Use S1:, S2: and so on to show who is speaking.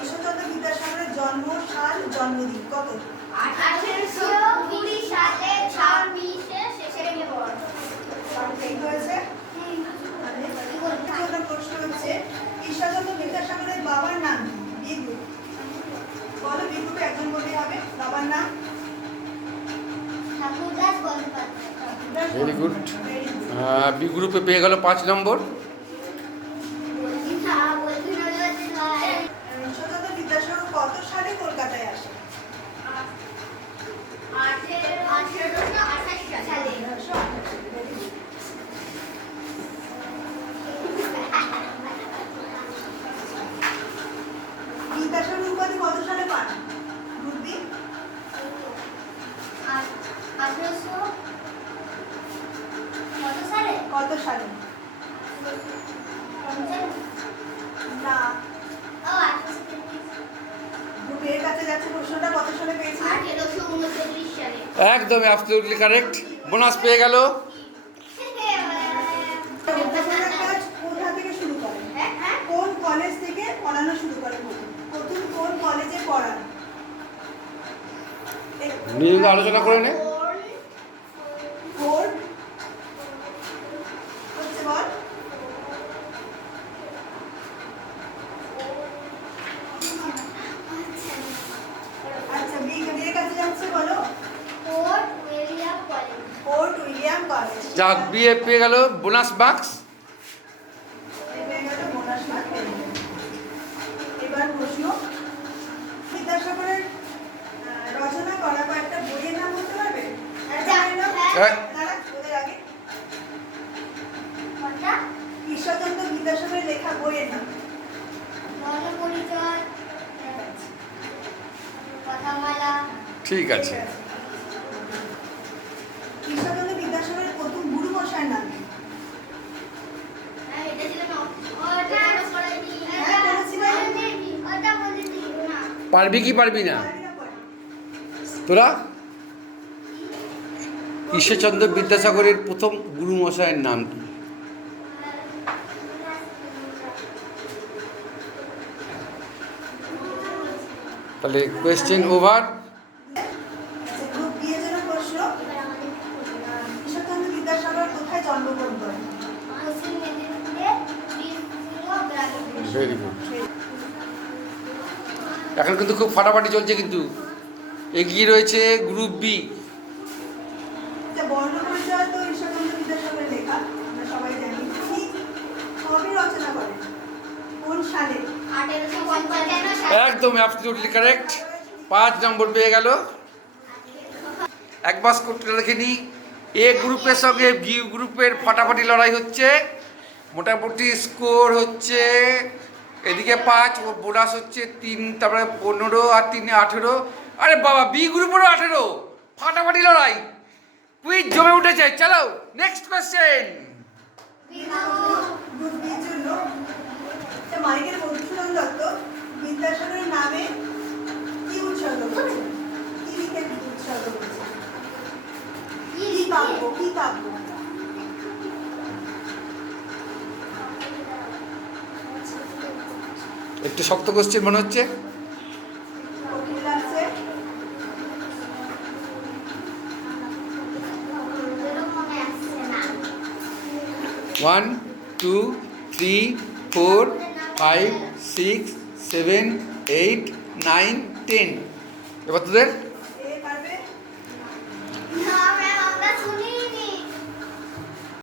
S1: ঈশ্বরচন্দ্র বিদ্যাসাগরের জন্ম সাল জন্মদিন কত?
S2: আঠেরোশো কুড়ি সালে ছাব্বিশে সেপ্টেম্বর
S1: ঠিক হয়েছে প্রশ্ন হচ্ছে ঈশ্বরচন্দ্র বিদ্যাসাগরের বাবার নাম কি? বিগ্রু বলো বিগ্রুপে একজন বললেই হবে। বাবার নাম.
S3: বি গ্রুপে পেয়ে গেল পাঁচ নম্বর
S2: বলছি না বলছি না বলছি না
S1: ঈশ্বরচন্দ্র বিদ্যাসাগর কত সালে কলকাতায় আসে?
S2: আঠেরোশো আঠাশ সালে।
S1: আঠারোশো আঠাশি। Very good. বিদ্যাসাগর উপাধি কত সালে পান? বুদ্ধি
S2: আঠেরোশো কত সালে?
S1: কত সালে? না।
S2: ও আঠেরোশো
S1: গ্রুপের কাছে যাচ্ছে প্রশ্নটা কত সালে পেয়েছে
S2: আঠেরোশো উনচল্লিশ সালে
S3: একদম অ্যাবসলিউটলি কারেক্ট বোনাস পেয়ে গেল। নিয়ে আলোচনা করে নে
S1: ফোর্ড হচ্ছে বল আচ্ছা বি এর কাছে যাচ্ছে বলো
S2: Fort William College
S1: Fort William College
S3: যাক বিয়ে পেয়ে গেল বোনাস বাক্স
S1: পেয়ে গেল বোনাস মার্ক পেয়ে গেল। এবার প্রশ্ন বিদ্যাসাগরের আহ, রচনা করা কয়েকটা বইয়ের নাম বলতে পারবে একটা বইয়ের নাম?
S3: হ্যাঁ।
S1: দাঁড়া, ওদের আগে।
S2: কোনটা
S1: ঈশ্বরচন্দ্র বিদ্যাসাগরের লেখা বইয়ের নাম।
S3: ঠিক আছে
S1: ঈশ্বরচন্দ্র বিদ্যাসাগরের প্রথম গুরু মশাইয়ের নাম কি?
S2: হ্যাঁ, এটা ছিল না ওটা পড়াইনি
S1: হ্যাঁ, বলেছিলে।
S2: ওটা বলেছি না
S3: পারবি কি পারবি না? তোরা? ঈশ্বরচন্দ্র বিদ্যাসাগরের প্রথম গুরু মশাইয়ের নাম কি? তাহলে কোয়েশ্চেন ওভার
S1: আচ্ছা, গ্রুপ
S3: এখন কিন্তু খুব ফাটাফাটি চলছে কিন্তু। এগিয়ে রয়েছে গ্রুপ বি
S1: আচ্ছা, সালে?
S3: একদম অ্যাবসলিউটলি কারেক্ট পাঁচ নম্বর পেয়ে গেল। একবার স্কোরটা দেখে নিই এ গ্রুপের সঙ্গে বি গ্রুপের ফাটাফাটি লড়াই হচ্ছে। মোটামুটি স্কোর হচ্ছে এদিকে পাঁচ, ও বোনাস হচ্ছে তিন, তারপরে পনেরো আর তিনে আঠেরো। আরে বাবা, বি গ্রুপেরও আঠেরো। ফাটাফাটি লড়াই। কুইজ জমে উঠেছে চলো নেক্সট কোয়েশ্চেন
S1: গ্রুপ বি এর জন্য আচ্ছা, মাইকেল মধুসূদন দত্ত বিদ্যাসাগরের নামে কি উৎসর্গ করেছেন কি লিখে উৎসর্গ করেছেন কি কাব্য কি কাব্য
S3: একটু শক্ত কোশ্চেন মনে হচ্ছে? One two three four five six seven eight nine ten এবার তোদের?